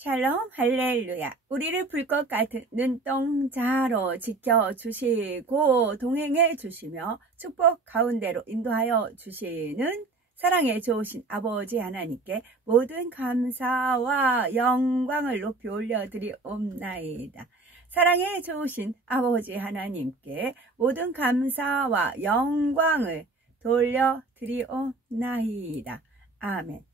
샬롬 할렐루야. 우리를 불꽃 같은 눈동자로 지켜주시고 동행해 주시며 축복 가운데로 인도하여 주시는 사랑의 좋으신 아버지 하나님께 모든 감사와 영광을 높이 올려드리옵나이다. 사랑의 좋으신 아버지 하나님께 모든 감사와 영광을 돌려드리옵나이다. 아멘.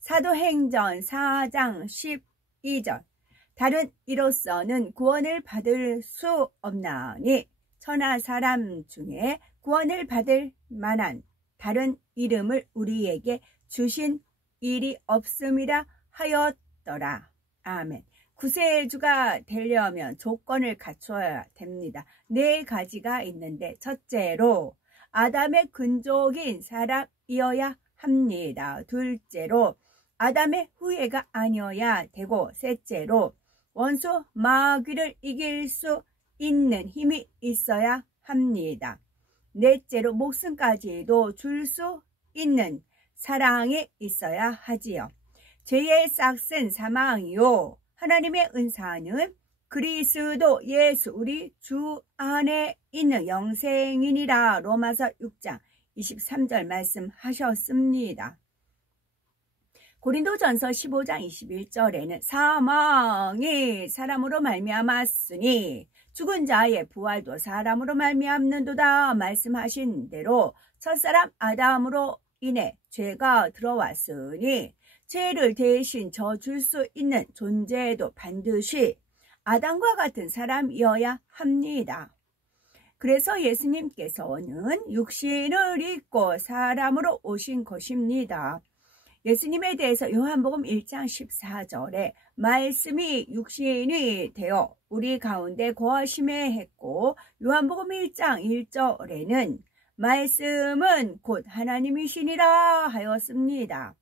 사도행전 4장 12절 다른 이로서는 구원을 받을 수 없나니 천하 사람 중에 구원을 받을 만한 다른 이름을 우리에게 주신 일이 없음이라 하였더라. 아멘. 구세주가 되려면 조건을 갖춰야 됩니다. 4가지가 있는데 첫째로 아담의 근족인 사람이어야 합니다. 둘째로 아담의 후예가 아니어야 되고 셋째로 원수 마귀를 이길 수 있는 힘이 있어야 합니다. 넷째로 목숨까지도 줄 수 있는 사랑이 있어야 하지요. 죄의 싹은 사망이요 하나님의 은사는 그리스도 예수 우리 주 안에 있는 영생이니라. 로마서 6장 23절 말씀하셨습니다. 고린도전서 15장 21절에는 사망이 사람으로 말미암았으니 죽은 자의 부활도 사람으로 말미암는도다 말씀하신 대로 첫사람 아담으로 인해 죄가 들어왔으니 죄를 대신 져줄 수 있는 존재도 반드시 아담과 같은 사람이어야 합니다. 그래서 예수님께서는 육신을 입고 사람으로 오신 것입니다. 예수님에 대해서 요한복음 1장 14절에 말씀이 육신이 되어 우리 가운데 거하심에 했고 요한복음 1장 1절에는 말씀은 곧 하나님이시니라 하였습니다.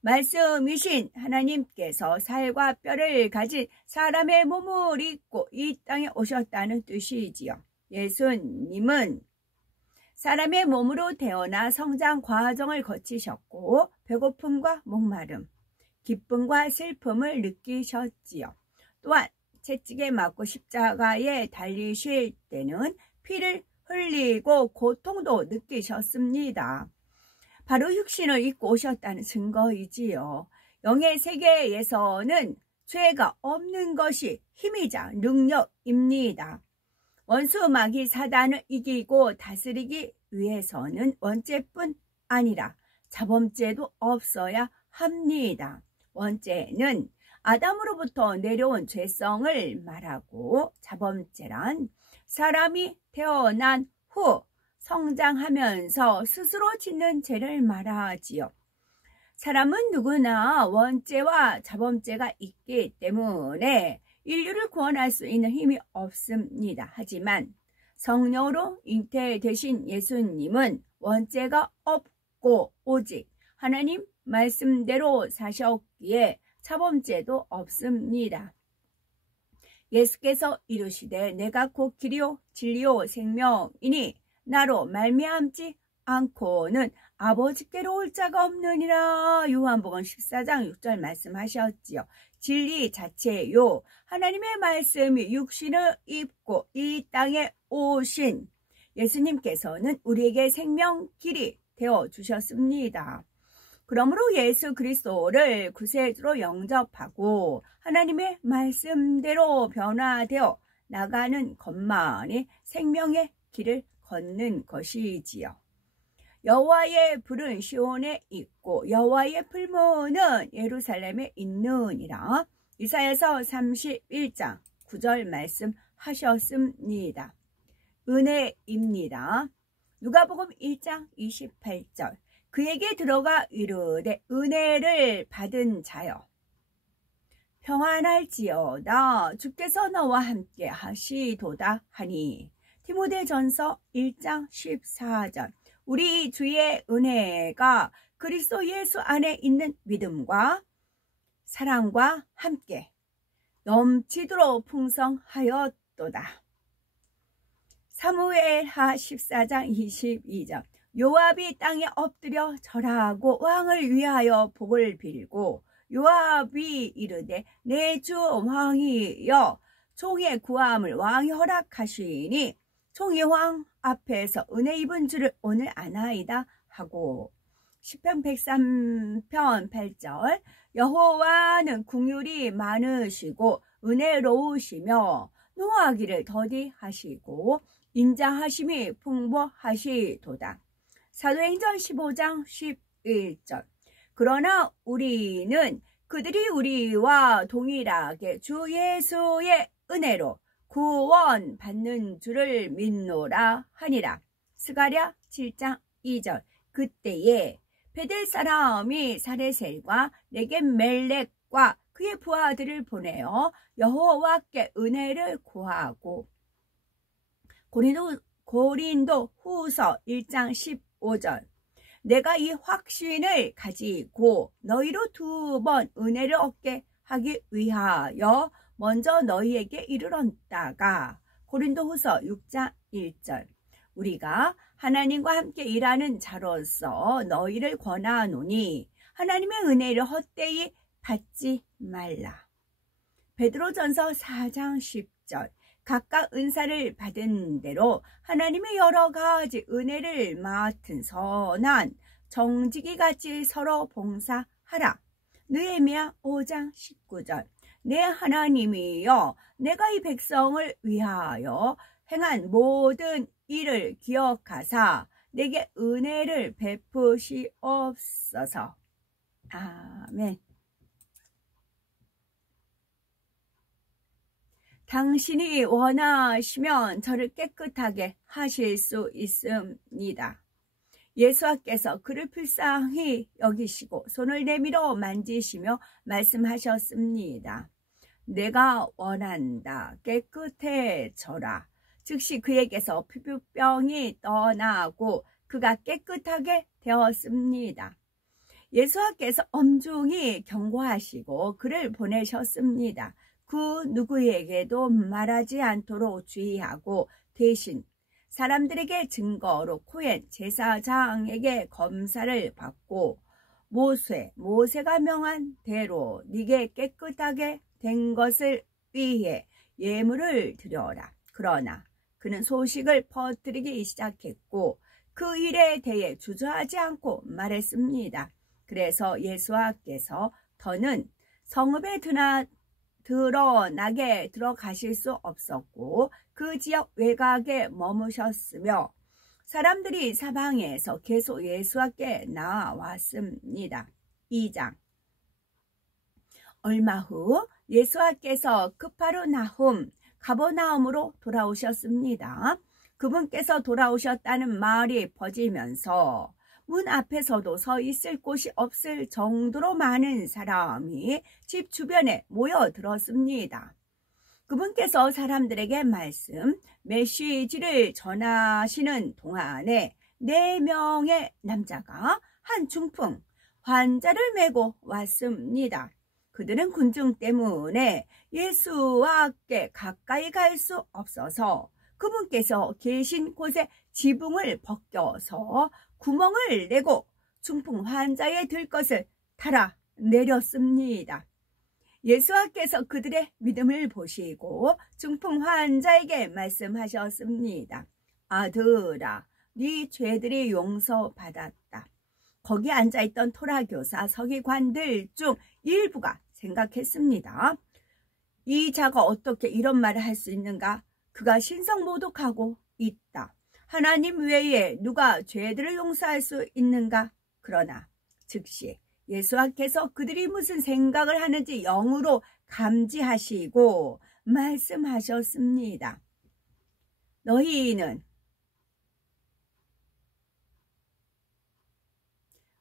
말씀이신 하나님께서 살과 뼈를 가진 사람의 몸을 입고 이 땅에 오셨다는 뜻이지요. 예수님은 사람의 몸으로 태어나 성장 과정을 거치셨고 배고픔과 목마름, 기쁨과 슬픔을 느끼셨지요. 또한 채찍에 맞고 십자가에 달리실 때는 피를 흘리고 고통도 느끼셨습니다. 바로 육신을 입고 오셨다는 증거이지요. 영의 세계에서는 죄가 없는 것이 힘이자 능력입니다. 원수 마귀 사단을 이기고 다스리기 위해서는 원죄뿐 아니라 자범죄도 없어야 합니다. 원죄는 아담으로부터 내려온 죄성을 말하고 자범죄란 사람이 태어난 후 성장하면서 스스로 짓는 죄를 말하지요. 사람은 누구나 원죄와 자범죄가 있기 때문에 인류를 구원할 수 있는 힘이 없습니다. 하지만 성령으로 잉태되신 예수님은 원죄가 없고 오직 하나님 말씀대로 사셨기에 자범죄도 없습니다. 예수께서 이르시되 내가 곧 길이요 진리요 생명이니 나로 말미암지 않고는 아버지께로 올 자가 없느니라. 요한복음 14장 6절 말씀하셨지요. 진리 자체요 하나님의 말씀이 육신을 입고 이 땅에 오신 예수님께서는 우리에게 생명 길이 되어 주셨습니다. 그러므로 예수 그리스도를 구세주로 영접하고 하나님의 말씀대로 변화되어 나가는 것만이 생명의 길을 걷는 것이지요. 여호와의 불은 시온에 있고 여호와의 풀무는 예루살렘에 있느니라. 이사야서 31장 9절 말씀하셨습니다. 은혜입니다. 누가복음 1장 28절 그에게 들어가 이르되 은혜를 받은 자여 평안할지어다 주께서 너와 함께 하시도다 하니. 디모데전서 1장 14절 우리 주의 은혜가 그리스도 예수 안에 있는 믿음과 사랑과 함께 넘치도록 풍성하였도다. 사무엘하 14장 22절 요압이 땅에 엎드려 절하고 왕을 위하여 복을 빌고 요압이 이르되 내 주 왕이여 총의 구함을 왕이 허락하시니 총이 왕 앞에서 은혜 입은 줄을 오늘 아나이다 하고. 시편 103편 8절 여호와는 긍휼이 많으시고 은혜로우시며 노하기를 더디하시고 인자하심이 풍부하시도다. 사도행전 15장 11절 그러나 우리는 그들이 우리와 동일하게 주 예수의 은혜로 구원 받는 줄을 믿노라 하니라. 스가랴 7장 2절 그때에 베델 사람이 사레셀과 네겝 멜렉과 그의 부하들을 보내어 여호와께 은혜를 구하고. 고린도 후서 1장 15절 내가 이 확신을 가지고 너희로 2번 은혜를 얻게 하기 위하여 먼저 너희에게 이르렀다가. 고린도 후서 6장 1절 우리가 하나님과 함께 일하는 자로서 너희를 권하노니 하나님의 은혜를 헛되이 받지 말라. 베드로전서 4장 10절 각각 은사를 받은 대로 하나님의 여러 가지 은혜를 맡은 선한 정직이같이 서로 봉사하라. 느헤미야 5장 19절 내 하나님이여 내가 이 백성을 위하여 행한 모든 일을 기억하사 내게 은혜를 베푸시옵소서. 아멘. 당신이 원하시면 저를 깨끗하게 하실 수 있습니다. 예수께서 그를 불쌍히 여기시고 손을 내밀어 만지시며 말씀하셨습니다. 내가 원한다. 깨끗해져라. 즉시 그에게서 피부병이 떠나고 그가 깨끗하게 되었습니다. 예수께서 엄중히 경고하시고 그를 보내셨습니다. 그 누구에게도 말하지 않도록 주의하고 대신 사람들에게 증거로 코헨 제사장에게 검사를 받고 모세가 명한 대로 네게 깨끗하게 된 것을 위해 예물을 드려라. 그러나 그는 소식을 퍼뜨리기 시작했고 그 일에 대해 주저하지 않고 말했습니다. 그래서 예수께서 더는 성읍에 드러나게 들어가실 수 없었고 그 지역 외곽에 머무셨으며 사람들이 사방에서 계속 예수께 나와왔습니다. 2장 얼마 후 예수께서 크파르나훔 가버나움으로 돌아오셨습니다. 그분께서 돌아오셨다는 말이 퍼지면서 문 앞에서도 서 있을 곳이 없을 정도로 많은 사람이 집 주변에 모여들었습니다. 그분께서 사람들에게 메시지를 전하시는 동안에 4명의 남자가 한 중풍 환자를 메고 왔습니다. 그들은 군중 때문에 예수와께 가까이 갈 수 없어서 그분께서 계신 곳에 지붕을 벗겨서 구멍을 내고 중풍 환자의 들것을 달아 내렸습니다. 예수께서 그들의 믿음을 보시고 중풍 환자에게 말씀하셨습니다. 아들아, 네 죄들이 용서받았다. 거기 앉아있던 토라교사 서기관들 중 일부가 생각했습니다. 이 자가 어떻게 이런 말을 할 수 있는가? 그가 신성모독하고 있다. 하나님 외에 누가 죄들을 용서할 수 있는가? 그러나 즉시 예수께서 그들이 무슨 생각을 하는지 영으로 감지하시고 말씀하셨습니다. 너희는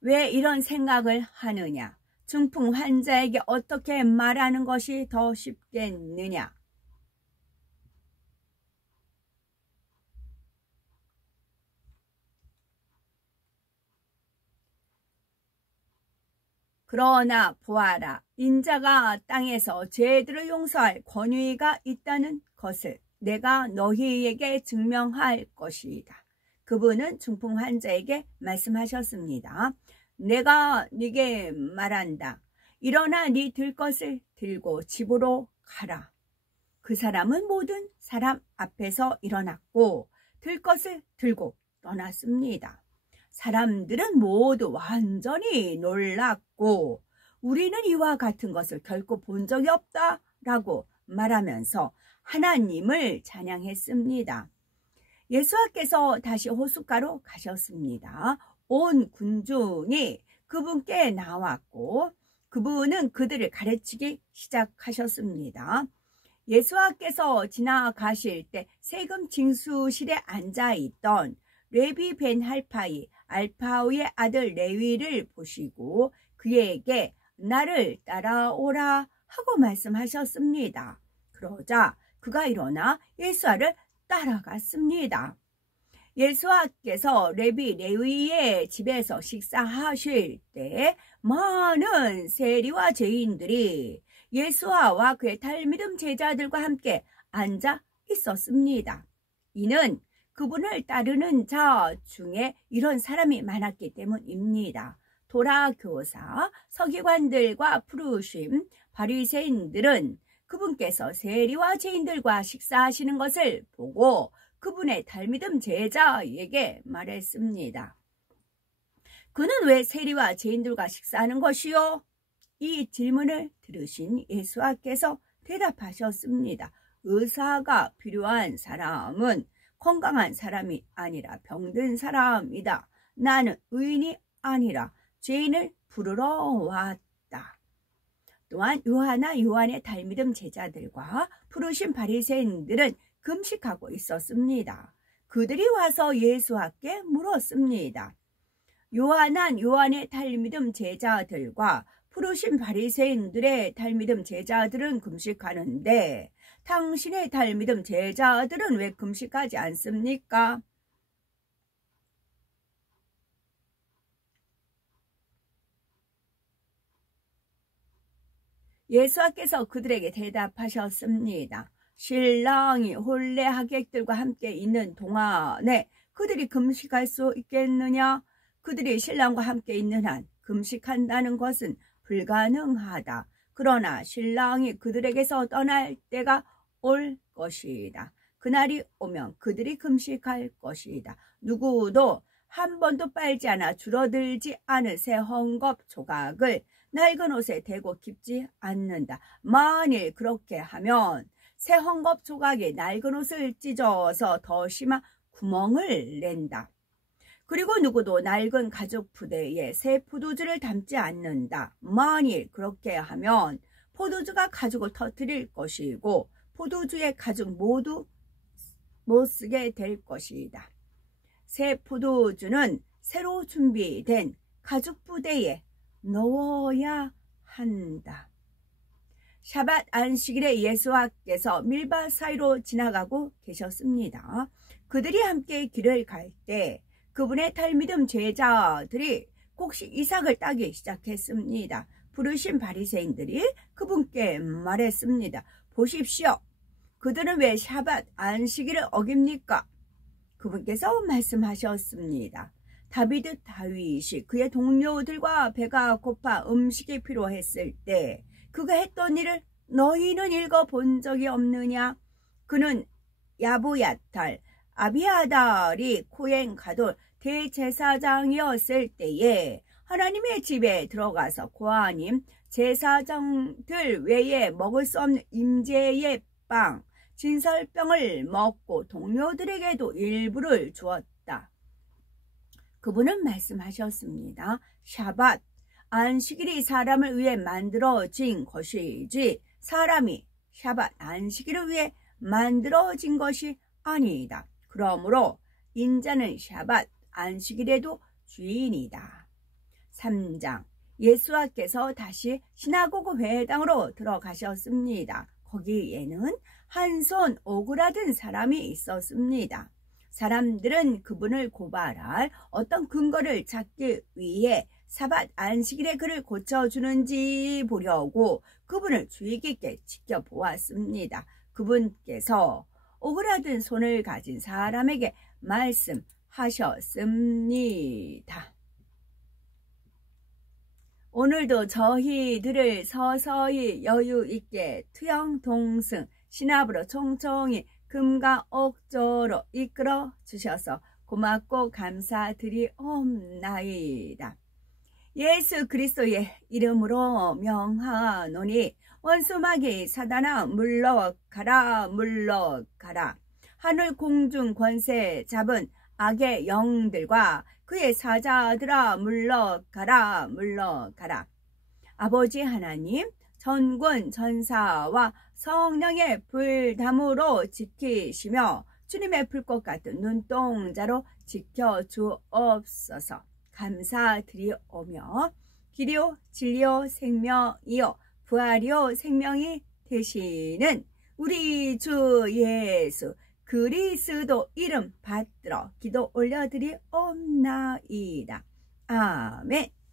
왜 이런 생각을 하느냐? 중풍 환자에게 어떻게 말하는 것이 더 쉽겠느냐? 그러나 보아라, 인자가 땅에서 죄들을 용서할 권위가 있다는 것을 내가 너희에게 증명할 것이다. 그분은 중풍 환자에게 말씀하셨습니다. 내가 네게 말한다. 일어나 네 들 것을 들고 집으로 가라. 그 사람은 모든 사람 앞에서 일어났고 들 것을 들고 떠났습니다. 사람들은 모두 완전히 놀랐고 우리는 이와 같은 것을 결코 본 적이 없다라고 말하면서 하나님을 찬양했습니다. 예수께서 다시 호숫가로 가셨습니다. 온 군중이 그분께 나왔고 그분은 그들을 가르치기 시작하셨습니다. 예수께서 지나가실 때 세금 징수실에 앉아있던 레비 벤 알파우의 아들 레위를 보시고 그에게 나를 따라오라 하고 말씀하셨습니다. 그러자 그가 일어나 예수를 따라갔습니다. 예수께서 레위의 집에서 식사하실 때 많은 세리와 죄인들이 예수와 그의 탈미듬 제자들과 함께 앉아 있었습니다. 이는 그분을 따르는 자 중에 이런 사람이 많았기 때문입니다. 도라교사, 서기관들과 푸르심, 바리새인들은 그분께서 세리와 죄인들과 식사하시는 것을 보고 그분의 탈미듬 제자에게 말했습니다. 그는 왜 세리와 죄인들과 식사하는 것이요? 이 질문을 들으신 예수께서 대답하셨습니다. 의사가 필요한 사람은 건강한 사람이 아니라 병든 사람이다. 나는 의인이 아니라 죄인을 부르러 왔다. 또한 요한의 탈미듬 제자들과 푸르심 바리새인들은 금식하고 있었습니다. 그들이 와서 예수께 물었습니다. 요한의 탈미듬 제자들과 푸르심 바리새인들의 탈미듬 제자들은 금식하는데 당신의 탈미듬 제자들은 왜 금식하지 않습니까? 예수께서 그들에게 대답하셨습니다. 신랑이 혼례 하객들과 함께 있는 동안에 그들이 금식할 수 있겠느냐? 그들이 신랑과 함께 있는 한 금식한다는 것은 불가능하다. 그러나 신랑이 그들에게서 떠날 때가 올 것이다. 그날이 오면 그들이 금식할 것이다. 누구도 한 번도 빨지 않아 줄어들지 않은 새 헝겊 조각을 낡은 옷에 대고 깁지 않는다. 만일 그렇게 하면 새 헝겊 조각이 낡은 옷을 찢어서 더 심한 구멍을 낸다. 그리고 누구도 낡은 가죽 부대에 새 포도주를 담지 않는다. 만일 그렇게 하면 포도주가 가죽을 터뜨릴 것이고 포도주의 가죽 모두 못 쓰게 될 것이다. 새 포도주는 새로 준비된 가죽 부대에 넣어야 한다. 샤밧 안식일에 예수께서 밀밭 사이로 지나가고 계셨습니다. 그들이 함께 길을 갈 때 그분의 탈미듬 제자들이 곡식 이삭을 따기 시작했습니다. 부르신 바리새인들이 그분께 말했습니다. 보십시오. 그들은 왜 샤밧 안식일을 어깁니까? 그분께서 말씀하셨습니다. 다윗이 그의 동료들과 배가 고파 음식이 필요했을 때 그가 했던 일을 너희는 읽어본 적이 없느냐? 그는 야보야탈, 아비아달이 코헨 가돌 대제사장이었을 때에 하나님의 집에 들어가서 고하님 제사장들 외에 먹을 수 없는 임재의 빵, 진설병을 먹고 동료들에게도 일부를 주었다. 그분은 말씀하셨습니다. 샤밧, 안식일이 사람을 위해 만들어진 것이지 사람이 샤밧 안식일을 위해 만들어진 것이 아니다. 그러므로 인자는 샤밧 안식일에도 주인이다. 3장 예수께서 다시 시나고그 회당으로 들어가셨습니다. 거기에는 한 손 오그라든 사람이 있었습니다. 사람들은 그분을 고발할 어떤 근거를 찾기 위해 샤밧 안식일에 그를 고쳐주는지 보려고 그분을 주의 깊게 지켜보았습니다. 그분께서 오그라든 손을 가진 사람에게 말씀하셨습니다. 오늘도 저희들을 서서히 여유 있게 투영 동승 신압으로 총총히 금과 옥조로 이끌어 주셔서 고맙고 감사드리옵나이다. 예수 그리스도의 이름으로 명하노니 원수마귀 사단아 물러가라 물러가라. 하늘 공중 권세 잡은 악의 영들과 그의 사자들아 물러가라 물러가라. 아버지 하나님 전군 전사와 성령의 불담으로 지키시며 주님의 불꽃 같은 눈동자로 지켜주옵소서. 감사드리오며 길이요 진리요 생명이요 부활이요 생명이 되시는 우리 주 예수 그리스도 이름 받들어 기도 올려드리옵나이다. 아멘.